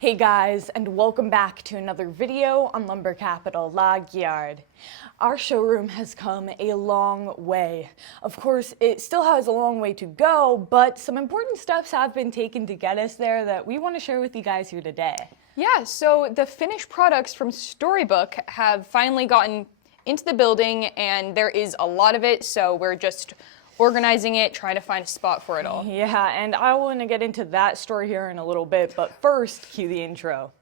Hey guys, and welcome back to another video on Lumber Capital Log Yard. Our showroom has come a long way. Of course, it still has a long way to go, but some important steps have been taken to get us there that we want to share with you guys here today. Yeah, so the finished products from Storybook have finally gotten into the building, and there is a lot of it, so we're just organizing it, trying to find a spot for it all. Yeah, and I want to get into that story here in a little bit, but first, cue the intro.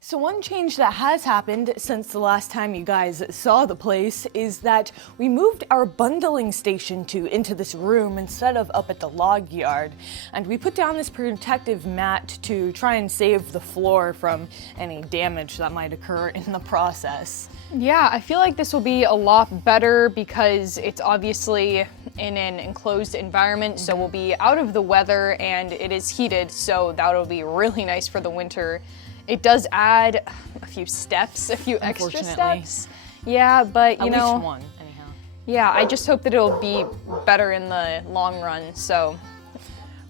So one change that has happened since the last time you guys saw the place is that we moved our bundling station into this room instead of up at the log yard. And we put down this protective mat to try and save the floor from any damage that might occur in the process. Yeah, I feel like this will be a lot better because it's obviously in an enclosed environment, so we'll be out of the weather and it is heated, so that'll be really nice for the winter. It does add a few steps, a few extra steps. Yeah, but you know. At least one, anyhow. Yeah, I just hope that it'll be better in the long run, so.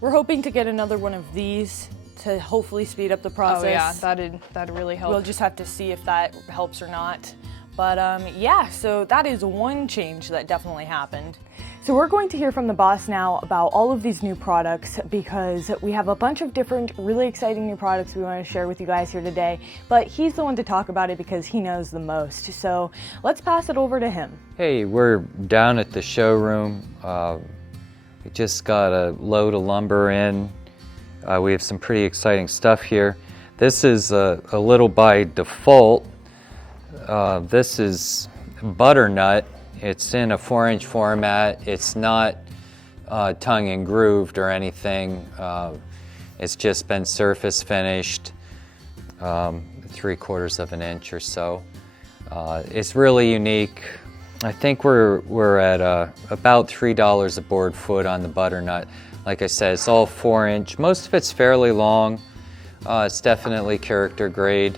We're hoping to get another one of these to hopefully speed up the process. Oh yeah, that'd really help. We'll just have to see if that helps or not. But yeah, so that is one change that definitely happened. So we're going to hear from the boss now about all of these new products because we have a bunch of different really exciting new products we want to share with you guys here today, but he's the one to talk about it because he knows the most. So let's pass it over to him. Hey, we're down at the showroom. We just got a load of lumber in. We have some pretty exciting stuff here. This is a little by default. This is butternut. It's in a 4-inch format. It's not tongue and grooved or anything. It's just been surface finished, 3/4 of an inch or so. It's really unique. I think we're at about $3 a board foot on the butternut. Like I said, it's all 4-inch. Most of it's fairly long. It's definitely character grade.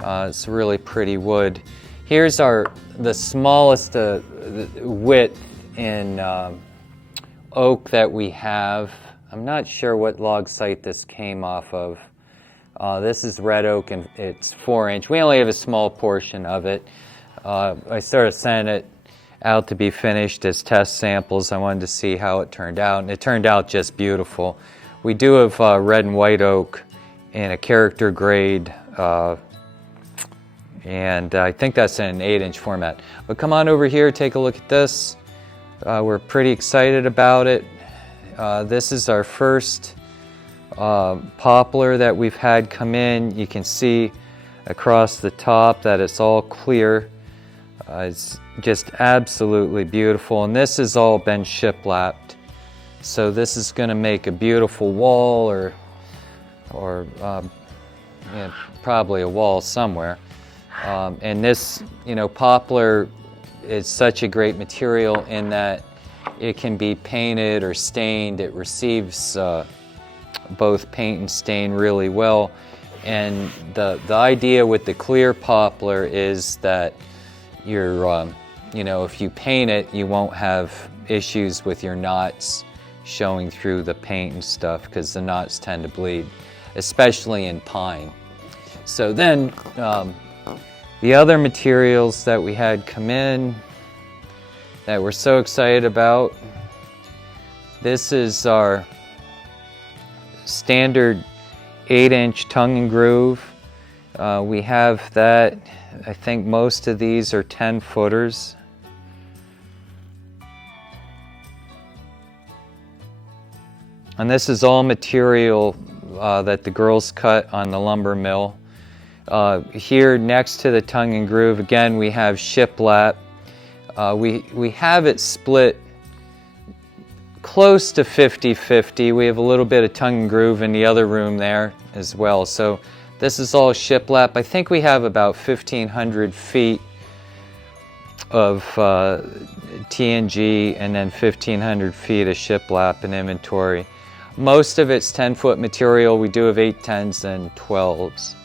It's really pretty wood. Here's the smallest width in oak that we have. I'm not sure what log site this came off of. This is red oak and it's 4-inch. We only have a small portion of it. I sort of sent it out to be finished as test samples. I wanted to see how it turned out, and it turned out just beautiful. We do have red and white oak in a character grade, and I think that's in an 8-inch format. But come on over here, take a look at this. We're pretty excited about it. This is our first poplar that we've had come in. You can see across the top that it's all clear. It's just absolutely beautiful, and this has all been shiplapped. So this is going to make a beautiful wall, or yeah, probably a wall somewhere. And this, poplar is such a great material in that it can be painted or stained. It receives both paint and stain really well. And the idea with the clear poplar is that if you paint it, you won't have issues with your knots showing through the paint and stuff, because the knots tend to bleed, especially in pine. So then, the other materials that we had come in that we're so excited about, this is our standard 8-inch tongue and groove. We have that. I think most of these are 10-footers. And this is all material that the girls cut on the lumber mill. Here next to the tongue and groove, again, we have shiplap. We have it split close to 50-50. We have a little bit of tongue and groove in the other room there as well. So this is all shiplap. I think we have about 1,500 feet of TNG and then 1,500 feet of shiplap in inventory. Most of it's 10-foot material. We do have 8-10s and 12s.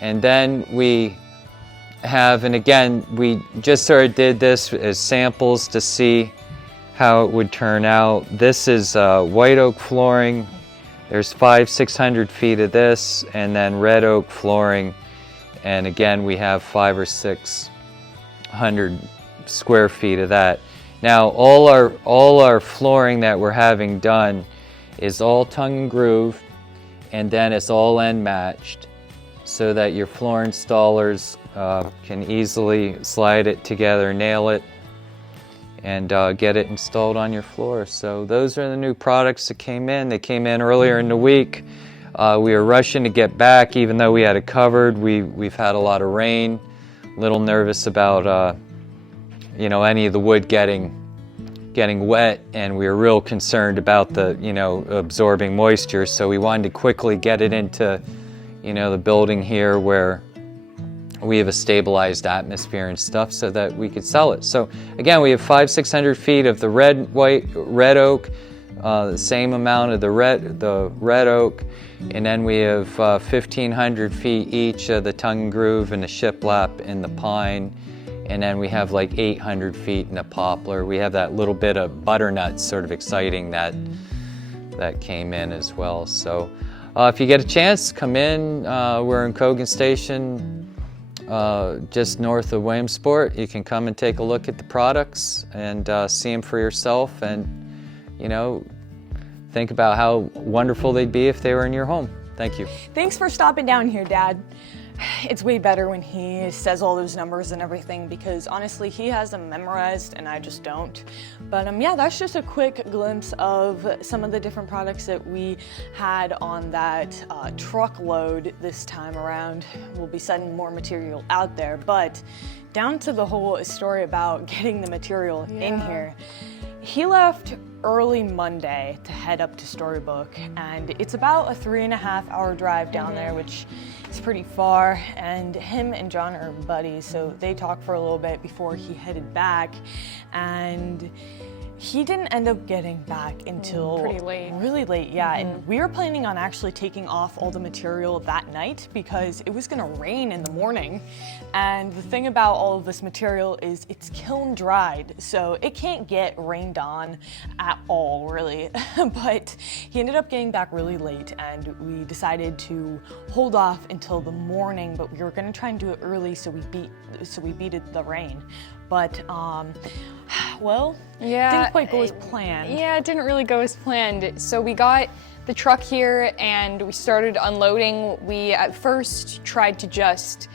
And then we have, and again, we just sort of did this as samples to see how it would turn out. This is white oak flooring. There's 500-600 feet of this, and then red oak flooring. And again, we have 500 or 600 square feet of that. Now, all our flooring that we're having done is all tongue and groove, and then it's all end matched, so that your floor installers can easily slide it together, nail it, and get it installed on your floor. So those are the new products that came in. They came in earlier in the week. We were rushing to get back, even though we had it covered. We've had a lot of rain. A little nervous about any of the wood getting wet, and we were real concerned about the absorbing moisture. So we wanted to quickly get it into the building here where we have a stabilized atmosphere and stuff, so that we could sell it. So again, we have 500-600 feet of the red oak, the same amount of the red oak, and then we have 1,500 feet each of the tongue and groove and the shiplap and the pine, and then we have like 800 feet in the poplar. We have that little bit of butternut, sort of exciting, that came in as well. So if you get a chance, come in. We're in Cogan Station, just north of Williamsport. You can come and take a look at the products and see them for yourself, and think about how wonderful they'd be if they were in your home. Thank you. Thanks for stopping down here, Dad. It's way better when he says all those numbers and everything, because honestly, he has them memorized and I just don't. But yeah, that's just a quick glimpse of some of the different products that we had on that truckload this time around. We'll be sending more material out there, but down to the whole story about getting the material in here. He left early Monday to head up to Storybook, and it's about a 3.5-hour drive down there, which is pretty far, and him and John are buddies, so they talked for a little bit before he headed back, and he didn't end up getting back until pretty late. Really late, yeah. And we were planning on actually taking off all the material that night because it was gonna rain in the morning. And the thing about all of this material is it's kiln dried, so it can't get rained on at all, really. But he ended up getting back really late, and we decided to hold off until the morning, but we were gonna try and do it early so we beat the rain. But well, didn't quite go as planned. Yeah, it didn't really go as planned. So we got the truck here and we started unloading. We at first tried to just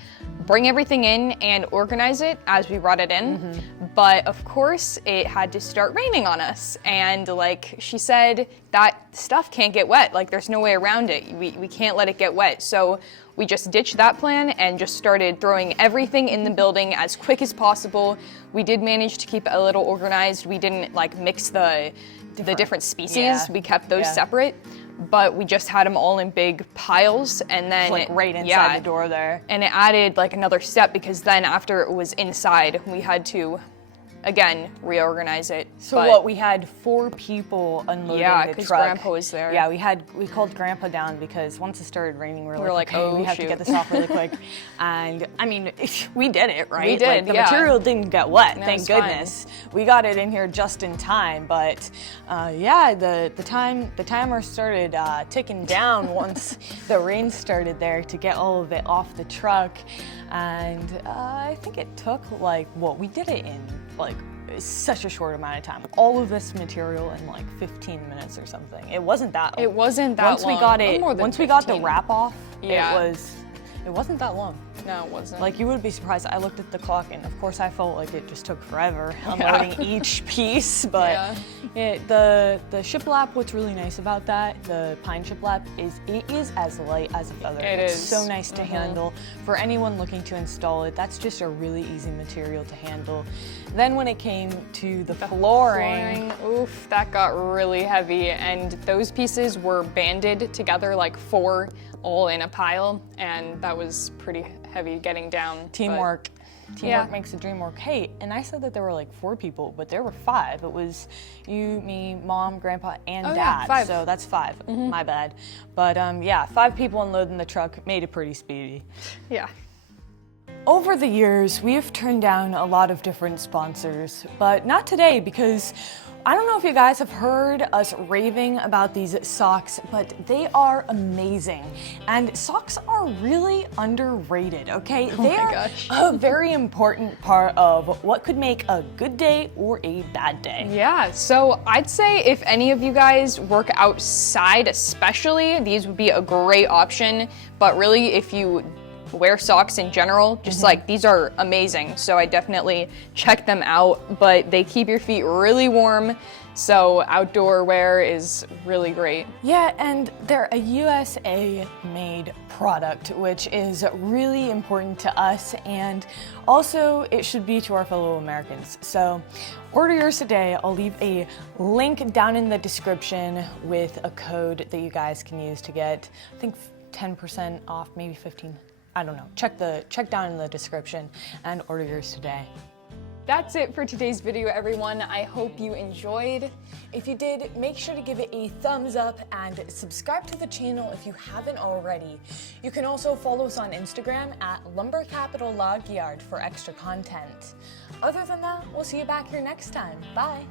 bring everything in and organize it as we brought it in. But of course it had to start raining on us. And like she said, that stuff can't get wet. Like there's no way around it. We can't let it get wet. So we just ditched that plan and just started throwing everything in the building as quick as possible. We did manage to keep it a little organized. We didn't like mix the different species. Yeah. We kept those separate, but we just had them all in big piles, and then Like right inside the door there. And it added like another step, because then after it was inside, we had to again reorganize it. So we had 4 people unloading the truck. Yeah, because Grandpa was there. Yeah, we called Grandpa down because once it started raining, we were like, oh, we have to get this off really quick. And I mean, we did it, right? We did, like, the material didn't get wet, thank goodness. Fine. We got it in here just in time, but the timer started ticking down once the rain started there to get all of it off the truck. And I think it took we did it in such a short amount of time. All of this material in like 15 minutes or something. It wasn't that long. It wasn't that once long. We got it, more than once 15. we got the wrap off, Yeah. it wasn't that long. No, it wasn't. Like, you would be surprised. I looked at the clock, and of course I felt like it just took forever unloading each piece, but the shiplap, what's really nice about that, the pine shiplap, is it is as light as a feather. It's so nice to handle. For anyone looking to install it, that's just a really easy material to handle. Then when it came to the flooring, oof, that got really heavy, and those pieces were banded together like 4 all in a pile, and that was pretty heavy getting down. Teamwork. Teamwork makes the dream work. Hey, and I said that there were like 4 people, but there were 5. It was you, me, Mom, Grandpa, and Dad. Yeah, 5. So that's 5. My bad. But yeah, 5 people unloading the truck made it pretty speedy. Yeah. Over the years, we have turned down a lot of different sponsors, but not today because I don't know if you guys have heard us raving about these socks, but they are amazing. And socks are really underrated, okay? They are a very important part of what could make a good day or a bad day. Yeah, so I'd say if any of you guys work outside especially, these would be a great option. But really, if you wear socks in general, just like these are amazing, so I definitely check them out. But they keep your feet really warm, so outdoor wear is really great. Yeah, and they're a USA made product, which is really important to us, and also it should be to our fellow Americans. So order yours today. I'll leave a link down in the description with a code that you guys can use to get, I think 10% off, maybe 15. I don't know. Check down in the description and order yours today. That's it for today's video, everyone. I hope you enjoyed. If you did, make sure to give it a thumbs up and subscribe to the channel if you haven't already. You can also follow us on Instagram at Lumber Capital Log Yard for extra content. Other than that, we'll see you back here next time. Bye.